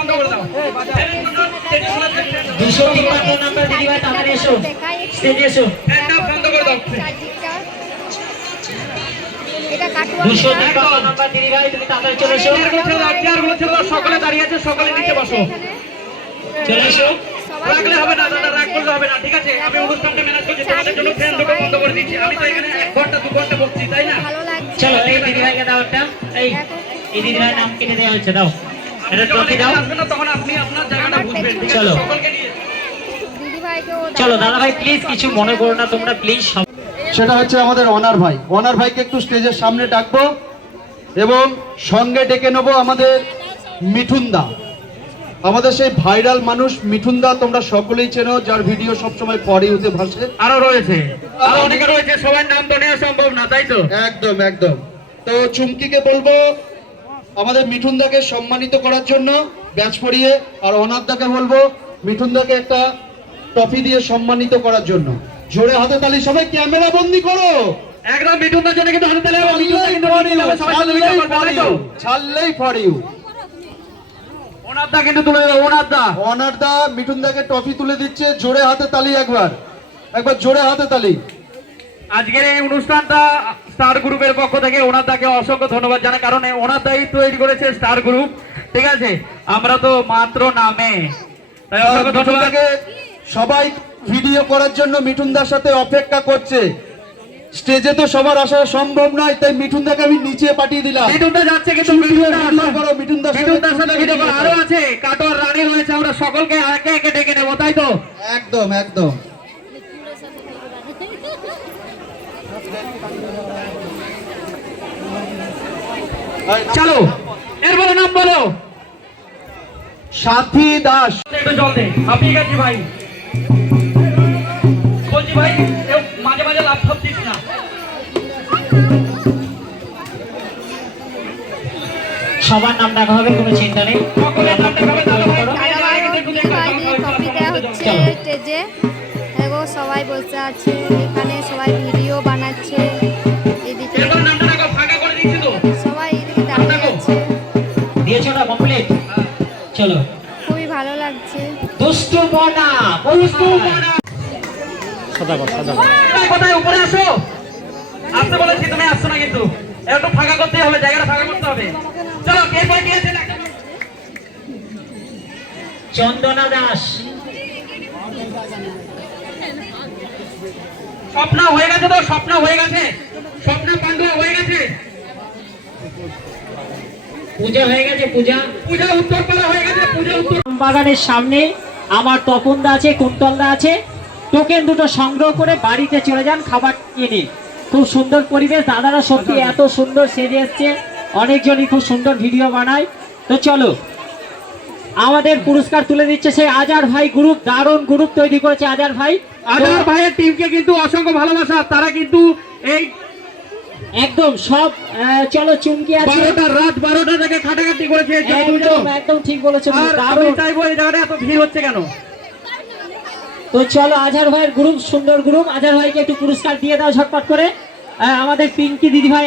বন্ধ করে দাও। 253 নাম্বার দিদিভাই তাড়াতাড়ি এসো, স্টেজে এসো। ফ্যানটা বন্ধ করে দাও। এটা কাটুয়া 253 নাম্বার দিদিভাই তুমি তাড়াতাড়ি চলে এসো। চেয়ারগুলো ছেড়ে দাও, সকলে দাঁড়িয়ে আছে, সকলে নিচে বসো। চলে এসো। রাখলে হবে না দাদা, রাগ করলে হবে না, ঠিক আছে? আমি অনুষ্ঠানটা ম্যানেজ করছি, তোমাদের জন্য ফ্যান দুটো বন্ধ করে দিচ্ছি। আমি তো এখানে 1 ঘন্টা 2 ঘন্টা বসছি, তাই না? ভালো লাগছে। চলো এই দিদিভাইকে দাও একটা, এই দিদিভাই নাম কেটে দেওয়া হচ্ছে, দাও এটা ট্রফি দাও। আসবে না তখন আপনি আপনার জায়গাটা বুঝবেন, ঠিক আছে? চলো। সকলকে নিয়ে দিদিভাইকেও চলো দাদা ভাই প্লিজ কিছু মনে করো না তোমরা, প্লিজ। সেটা হচ্ছে আমাদের অনার ভাই। অনার ভাইকে একটু স্টেজের সামনে ডাকবো এবং সঙ্গে ডেকে নেবো আমাদের মিঠুনদা, আমাদের সেই ভাইরাল মানুষ মিঠুনদা, তোমরা সকলেই চেনো, যার ভিডিও সবসময় পরে উঠে ভাসে। আরো রয়েছে, আরো অনেকে রয়েছে, সবার নাম তো নেওয়া সম্ভব না, তাই তো? একদম একদম। তো চুমকিকে বলবো আমাদের মিঠুনদাকে সম্মানিত করার জন্য ব্যাচ পরিয়ে, আর অনারদাকে বলবো মিঠুনদাকে একটা ট্রফি দিয়ে সম্মানিত করার জন্য। জোরে হাতে তালি, সবাই ক্যামেরা বন্দি করো। একদম মিঠুনদার জন্য কিন্তু হাতে তালি হবে, মিঠুনদা কিন্তু ছাড়লেই ফর ইউ। ওনারদা কিন্তু তুলে দেবে, ওনারদা। অনারদা মিঠুনদাকে ট্রফি তুলে দিচ্ছে, জোরে হাতে তালি, একবার জোরে হাতে তালি। আজকের এই অনুষ্ঠানটা স্টার গ্রুপের পক্ষ থেকে ওনারদাকে অসংখ্য ধন্যবাদ জানাই, কারণ ওনারদাই তৈরি করেছে স্টার গ্রুপ, ঠিক আছে? আমরা তো মাত্র নামে। তাই অসংখ্য ধন্যবাদ। মিঠুনদাকে সবাই ভিডিও করার জন্য মিঠুনদার সাথে অপেক্ষা করছে। স্টেজে তো সবার আসা সম্ভব নয়, তাই মিঠুনদাকে আমি নিচে পাঠিয়ে দিলাম। মিঠুনদা যাচ্ছে কিন্তু মিঠুনদার সাথে ভিডিও করা আরো আছে, কাটোয়ার রানী রয়েছে, আমরা সকলকে একে একে ডেকে নেবো, তাই তো? একদম একদম। চলো এর বলো, নাম বলো। সাথী দাস। একটু জল দে, আপনি গেছি ভাই, বলছি ভাই মাঝে মাঝে লাভ দিস না। সবার নাম ডাকা হবে, কোনো চিন্তা নেই। দিদিভাই কপি দেওয়া হচ্ছে স্টেজে এবং সবাই বসে আছে এখানে, সবাই ভিডিও বানাচ্ছে। এদিকে সবাই এদিকে দাঁড়িয়ে আছে। দিয়েছো না কমপ্লিট? চলো। খুবই ভালো লাগছে। দুষ্টু বনা, দুষ্টু বনা। কোথায় উপরে আসো, আসতে বলেছি, তুমি আসছো না, কিন্তু একটু ফাঁকা করতে হবে, জায়গাটা ফাঁকা করতে হবে। চলো কে কয় দিয়েছে? চন্দনা দাস। স্বপ্ন হয়ে গেছে তো, স্বপ্ন হয়ে গেছে, স্বপ্ন পান্ডু হয়ে গেছে, পূজা হয়ে গেছে, পূজা পূজা উত্তরপাড়া হয়ে গেছে, পূজা উত্তর। বাগানের সামনে আমার তপনদা আছে, কুন্তলদা আছে, টোকেন দুটো সংগ্রহ করে বাড়িতে চলে যান খাবার কিনে। খুব সুন্দর পরিবেশ, দাদারা সত্যি এত সুন্দর সেজে এসছে, অনেকজনই খুব সুন্দর ভিডিও বানায়। তো চলো আমাদের পুরস্কার তুলে দিচ্ছে সেই আজার ভাই গ্রুপ, দারুণ গ্রুপ তৈরি করেছে আজার ভাই। আজার ভাইয়ের টিমকে কিন্তু অসংখ্য ভালোবাসা, তারা কিন্তু এই একদম সব চলো চুমকি আছে, রাত 12টা থেকে খাটাখাটি করেছে। একদম ঠিক বলেছো, আমি চাইবো এই জায়গাটা এত ভিড় হচ্ছে কেন? তো চলো আজার ভাইয়ের গ্রুপ, সুন্দর গ্রুপ। আজার ভাইকে একটু পুরস্কার দিয়ে দাও ঝটপট করে। আমাদের পিঙ্কি দিদি ভাই